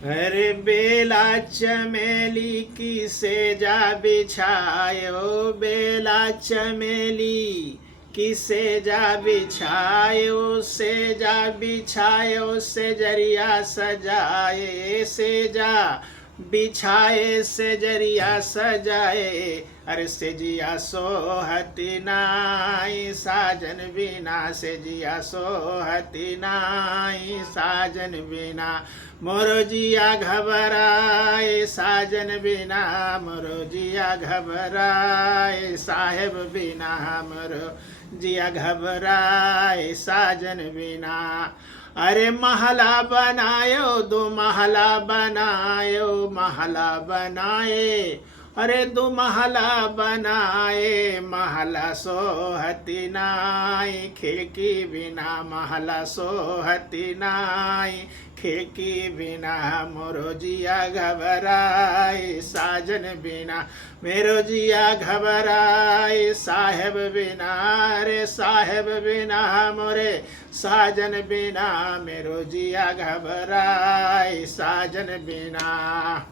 अरे बेला चमेली की सेजा बिछायो, बेला चमेली की सेजा बिछायो, सेजा बिछायो सेजरिया सजाए, सेजा बिछाए सेजरिया सजाए। अरे सेजिया सोहती नाई साजन बिना, सेजिया सोहती नाई साजन बिना। मोरो जिया घबराए साजन बिना, मोरो जिया घबराए साहेब बिना, मोरो जिया घबराए साजन बिना। अरे महला बनायो, दो महला बनायो, महला बनाए, अरे दो महला बनाए, महला सोहती नाई खिड़की बिना, महला सोहती नाई खिड़की बिना। मोरो जिया घबराए साजन बिना, मेरो जिया घबराए साहेब बिना, रे साहेब बिना मोरे साजन बिना, मेरो जिया घबराए साजन बिना।